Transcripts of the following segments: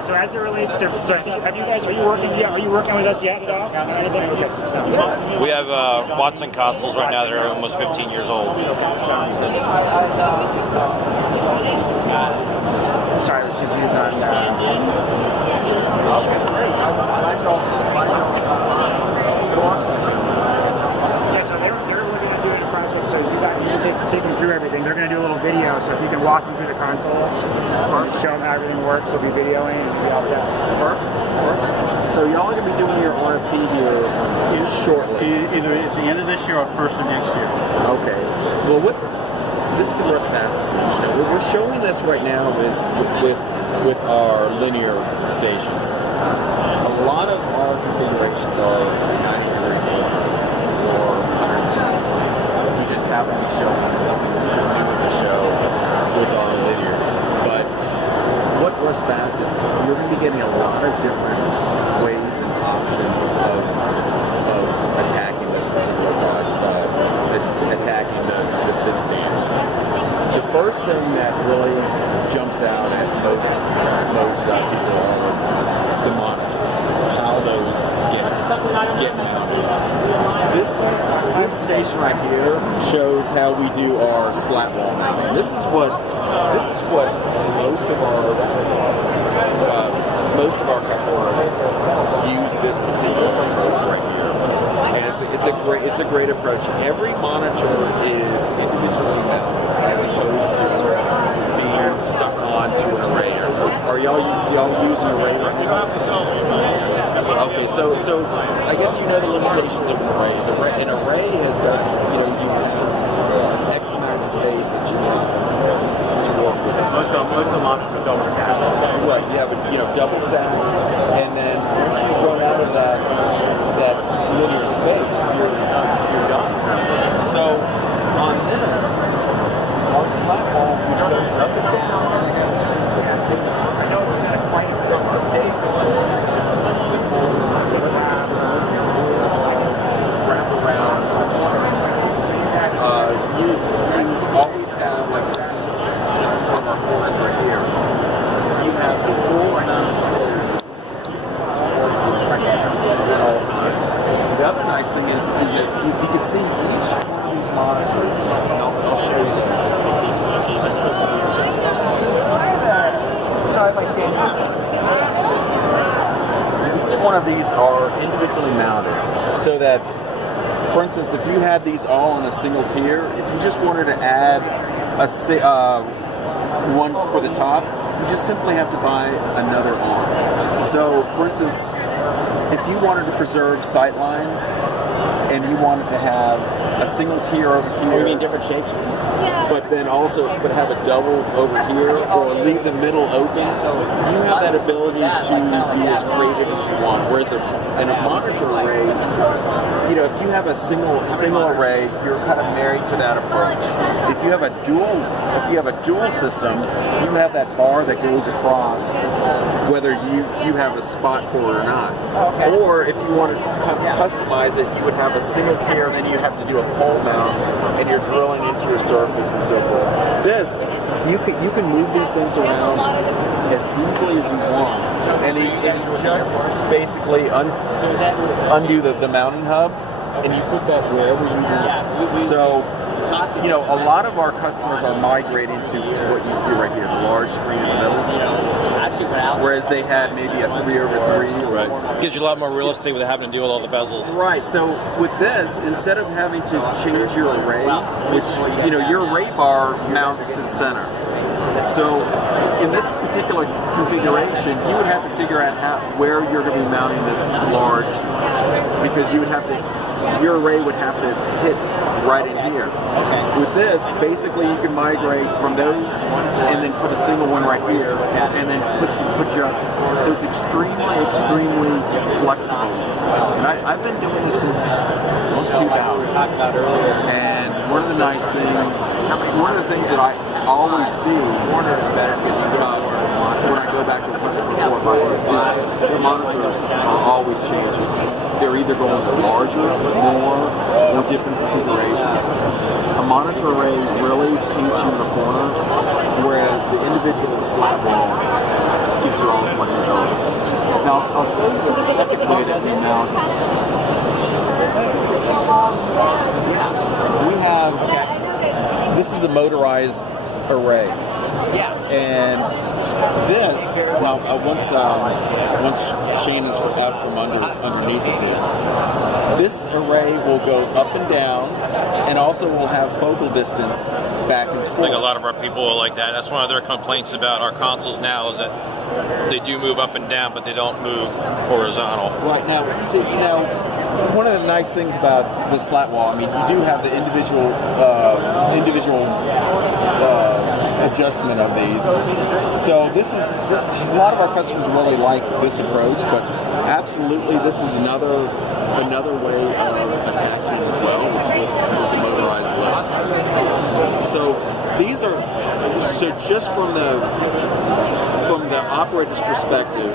right. So as it relates to, so have you guys? Are you working? Yeah. Are you working with us yet at all? On anything? Okay. Sounds good. We have Watson consoles right now that are almost 15 years old. Okay. Sounds good. Sorry, I was confused on that. Yeah, so they're looking at doing a project, so you take them through everything. They're going to do a little video, so if you can walk them through the consoles, show them how everything works, they'll be videoing and you'll be all set. Perfect. So y'all are going to be doing your RFP here shortly. Either at the end of this year or first of next year. Okay. Well, this is the Russ Bassett solution. Now, what we're showing this right now is with our linear stations. A lot of our configurations are 90-degree or 100. We just happen to be showing something new in the show with our linears. But what Russ Bassett, you're going to be getting a lot of different ways and options of attacking this attacking the sit stand. The first thing that really jumps out at most people are the monitors, how those get mounted. This station right here shows how we do our slat wall mounting. This is what most of our customers use this particular approach right here, and it's a great approach. Every monitor is individually mounted as opposed to being stuck onto an array. Are y'all using an array right now? Okay, so I guess you know the limitations of an array. An array has got, you have X amount of space that you need to work with. Most of the monitors are double stacked. Right, you have double stack, and then once you run out of that linear space, you're done. So on this, our slat wall, which goes up and down, I know we're going to fight from day one before we wrap around parts. You always have, like, this is one of our corners right here. You have the full amount of space at all times. The other nice thing is that if you can see each one of these monitors, I'll show you that. Sorry if I stand this. Each one of these are individually mounted so that, for instance, if you had these all on a single tier, if you just wanted to add one for the top, you just simply have to buy another arm. So, for instance, if you wanted to preserve sight lines and you wanted to have a single tier over here, you mean different shapes? but then also have a double over here, or leave the middle open, so you have that ability to be as creative as you want. Whereas in a monitor array, if you have a single array, you're kind of married to that approach. If you have a dual system, you have that bar that goes across, whether you have a spot for it or not. Or if you want to customize it, you would have a single tier, and then you have to do a pole mount, and you're drilling into your surface and so forth. This, you can move these things around as easily as you want, and you just basically undo the mounting hub, and you put that wherever you want. So, a lot of our customers are migrating to what you see right here, the large screen in the middle, whereas they had maybe a 3/3. Right. Gives you a lot more real estate without having to deal with all the bezels. Right. So with this, instead of having to change your array, which your array bar mounts to the center. So in this particular configuration, you would have to figure out where you're going to be mounting this large, because your array would have to hit right in here. With this, basically you can migrate from those and then put a single one right here, and then put you up. So it's extremely flexible. And I've been doing this since 2000. And one of the things that I always see when I go back to a customer 4 or 5 is their monitors are always changing. They're either going to larger, more, or different configurations. A monitor array really paints you in the corner, whereas the individual slat wall gives you all the flexibility. Now, I'll show you the second way that we mount. We have, this is a motorized array. Yeah. And this, now once Shannon's out from underneath it there, this array will go up and down, and also will have focal distance back and forth. I think a lot of our people are like that. That's one of their complaints about our consoles now is that they do move up and down, but they don't move horizontal. Right now, see, one of the nice things about the slat wall, I mean, you do have the individual adjustment of these. So this is a lot of our customers really like this approach, but absolutely this is another way of attacking it as well, is with the motorized lift. So these are just from the operator's perspective,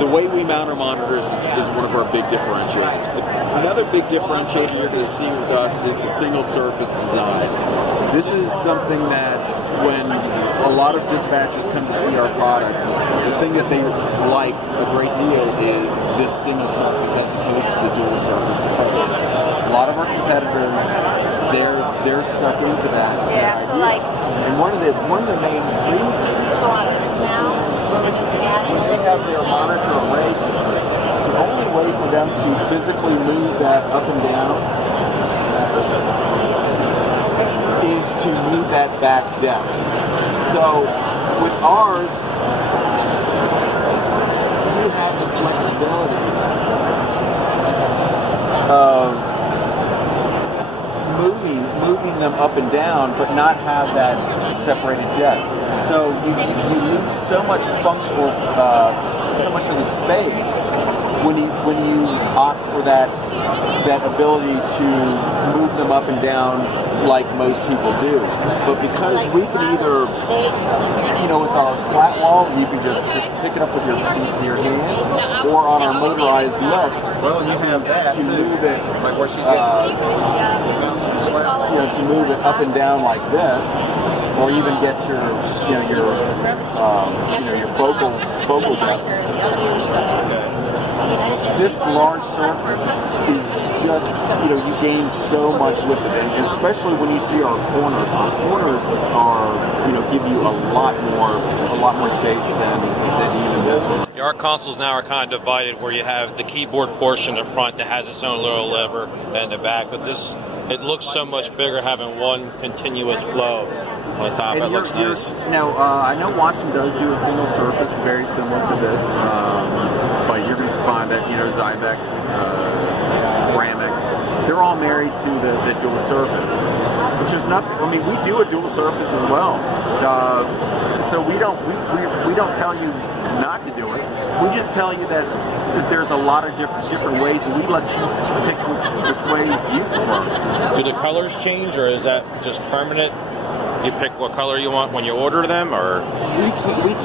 the way we mount our monitors is one of our big differentiators. Another big differentiator you're going to see with us is the single surface design. This is something that when a lot of dispatchers come to see our product, the thing that they like a great deal is this single surface as opposed to the dual surface approach. A lot of our competitors, they're stuck into that. Yeah, so like, and one of the main reasons a lot of this now. We're just adding. they have their monitor array system. The only way for them to physically move that up and down is to move that back deck. So with ours, you have the flexibility of moving them up and down, but not have that separated deck. So you lose so much functional, so much of the space when you opt for that ability to move them up and down like most people do. But because we can either, with our flat wall, you can just pick it up with your hand, or on our motorized lift, Well, you have that to move it, like where she's to move it up and down like this, or even get your focal depth. This large surface is just, you gain so much with it, and especially when you see our corners. Our corners are, give you a lot more space than even this one. Our consoles now are kind of divided where you have the keyboard portion in the front that has its own little lever and the back, but it looks so much bigger having one continuous flow on the top. It looks nice. Now, I know Watson does do a single surface very similar to this, but you're going to find that, Zybex, Bramic, they're all married to the dual surface, which is nothing. I mean, we do a dual surface as well, so we don't tell you not to do it. We just tell you that there's a lot of different ways, and we let you pick which way you prefer. Do the colors change, or is that just permanent? You pick what color you want when you order them, or we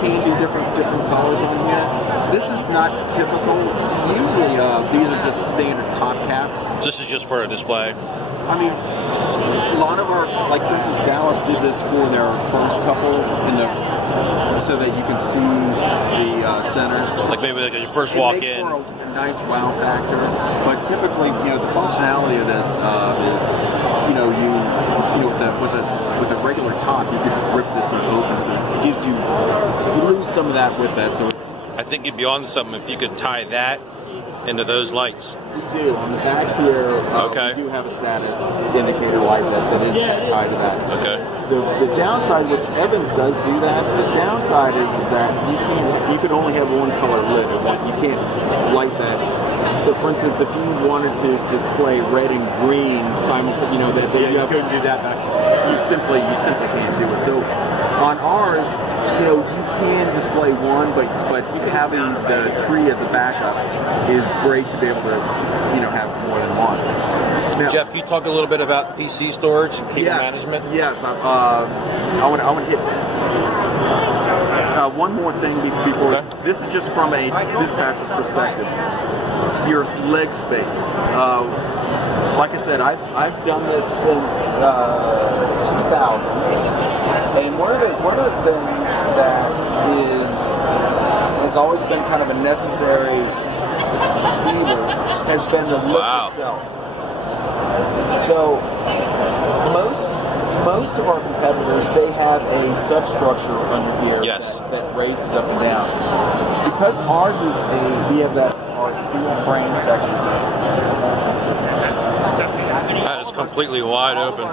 can do different colors on here. This is not typical. Usually, these are just standard top caps. this is just for a display? I mean, a lot of our, like for instance, Dallas did this for their first couple so that you can see the centers. So Like maybe you first walk makes in. for a nice wow factor, but typically, the functionality of this is, with a regular top, you can just rip this open, so it gives you lose some of that with that. So it's. I think you'd be on to something if you could tie that into those lights. We do. On the back here, Okay. we do have a status indicator light that is tied to that. Okay. The downside, which Evans does do that, the downside is that you can only have one color lit. You can't light that. So, for instance, if you wanted to display red and green simultaneously, you couldn't do that. You simply can't do it. So, on ours, you can display one, but having the tree as a backup is great to be able to, have more than one. Now, Jeff, can you talk a little bit about PC storage and cable management? Yes, I want to hit one more thing before. Okay. This is just from a dispatcher's perspective. Your leg space. Like I said, I've done this since 2000, and one of the things that has always been kind of a necessary evil has been the lift itself. So most of our competitors, they have a substructure under here that raises up and down. Because ours is we have our steel frame section. That is completely wide open.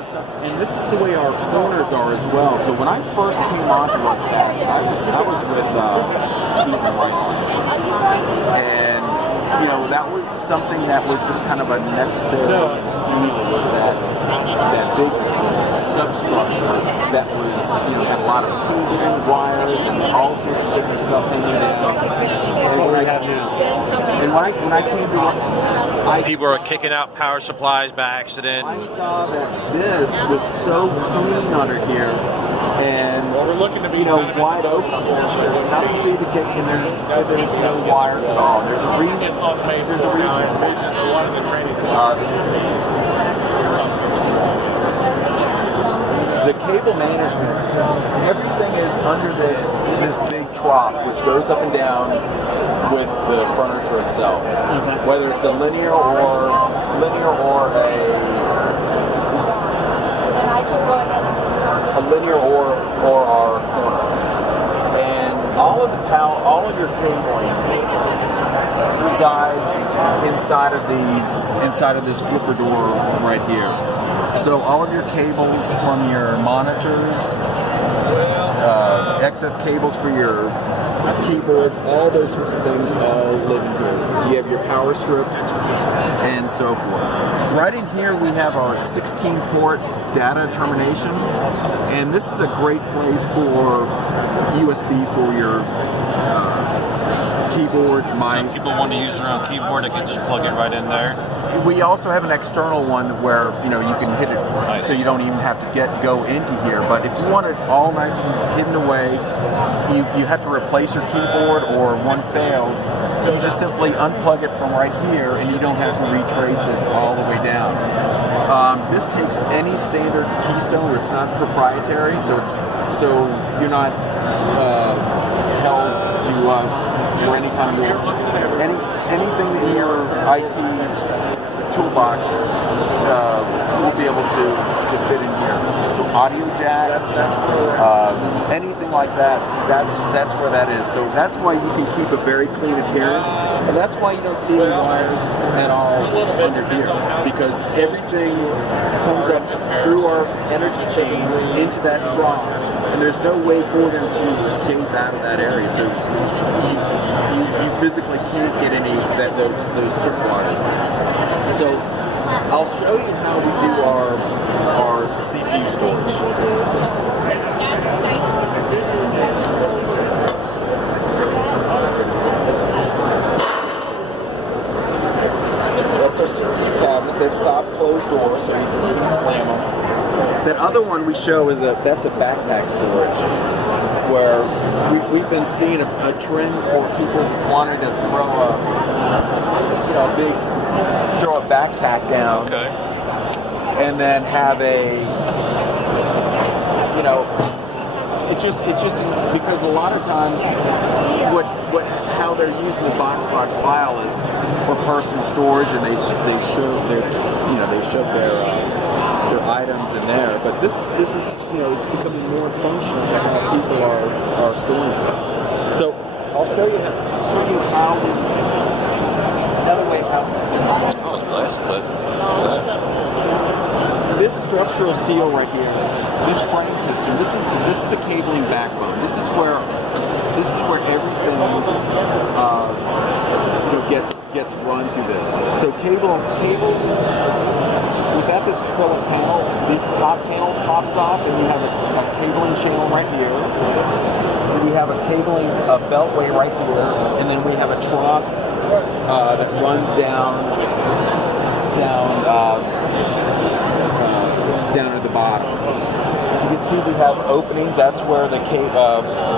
And this is the way our corners are as well. So when I first came onto Russ Bassett, I was with Pete and Whiteline. And that was something that was just kind of a necessary evil, was that big substructure that was, had a lot of cabling, wires, and all sorts of different stuff hanging down. And when I came to people were kicking out power supplies by accident. I saw that this was so clean under here, and wide open. There's nothing for you to kick, and there's no wires at all. There's a reason. There's a reason. The cable management, everything is under this big trough, which goes up and down with the furniture itself. Whether it's a linear or our corners. And all of your cabling resides inside of this flipper door right here. So all of your cables from your monitors, excess cables for your keyboards, all those sorts of things all live in here. You have your power strips and so forth. Right in here we have our 16-port data termination, and this is a great place for USB for your keyboard, mice. Some people want to use their own keyboard, they can just plug it right in there. We also have an external one where you can hit it, so you don't even have to go into here. But if you want it all nice and hidden away, you have to replace your keyboard, or one fails, you just simply unplug it from right here, and you don't have to retrace it all the way down. This takes any standard keystone. It's not proprietary, so you're not held to us for any kind of anything in your IT's toolbox will be able to fit in here. So audio jacks, anything like that, that's where that is. So that's why you can keep a very clean appearance, and that's why you don't see any wires at all under here, because everything comes up through our energy chain into that trough, and there's no way for them to escape out of that area. So you physically can't get any those trip wires. So I'll show you how we do our CPU storage. That's our CPU cabinets. They have soft closed doors, so you can slam them. That other one we show that's a backpack storage, where we've been seeing a trend for people wanting to throw a backpack down, and then have it's just because a lot of times how they're using the box file is for personal storage, and they shove their items in there. But this is it's becoming more functional for how people are storing stuff. So I'll show you how another way how. Glass split. This structural steel right here, this frame system, this is the cabling backbone. This is where everything gets run through this. So cables. Without this acrylic panel, this top panel pops off, and we have a cabling channel right here. We have a beltway right here, and then we have a trough that runs down to the bottom. So can see we have openings. That's where the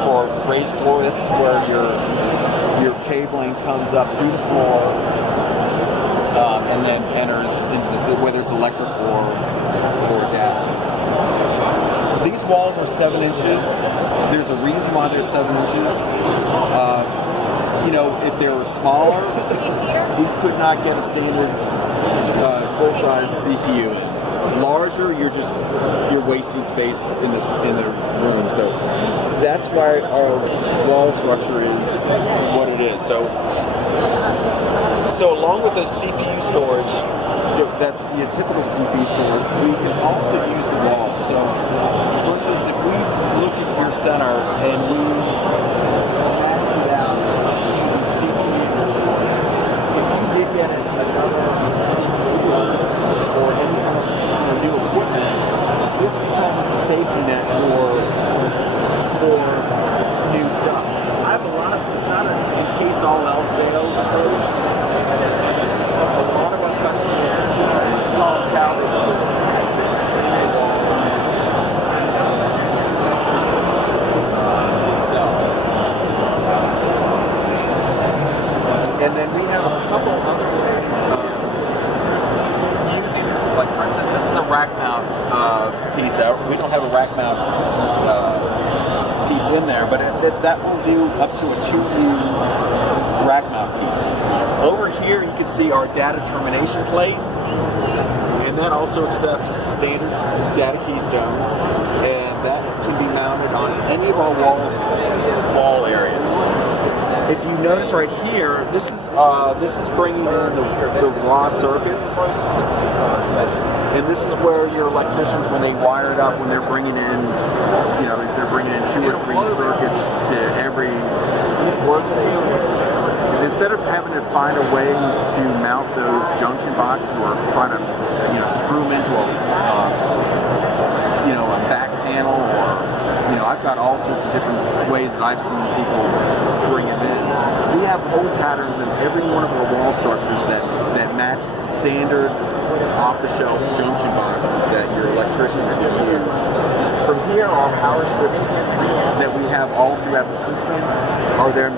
for raised floor. This is where your cabling comes up through the floor and then enters into this, whether it's electric or data. These walls are 7 inches. There's a reason why they're 7 inches. If they were smaller, we could not get a standard full-size CPU in. Larger, you're wasting space in the room. So that's why our wall structure is what it is. So along with the CPU storage, that's your typical CPU storage, we can also use the wall. So for instance, if we look at your center and we maxed out using CPU storage, if you did get another or any kind of new equipment, this becomes a safety net for new stuff. I have a lot of, it's not an in case all else fails approach. A lot of our customers call it how they do it. And then we have a couple other using, like for instance, this is a rack mount piece out. We don't have a rack mount piece in there, but that will do up to a 2U rack mount piece. Over here you can see our data termination plate, and that also accepts standard data keystones, and that can be mounted on any of our wall areas. If you notice right here, this is bringing in the raw circuits, and this is where your electricians, when they wire it up, when they're bringing in, if they're bringing in 2 or 3 circuits to every workstation, instead of having to find a way to mount those junction boxes or try to, screw them into a back panel, or, I've got all sorts of different ways that I've seen people bring it in. We have hole patterns in every one of our wall structures that match standard off-the-shelf junction boxes that your electricians would use. From here, our power strips that we have all throughout the system are then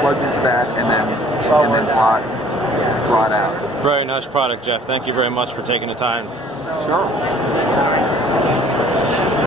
plugged into that and then brought out. Very nice product, Jeff. Thank you very much for taking the time. Sure.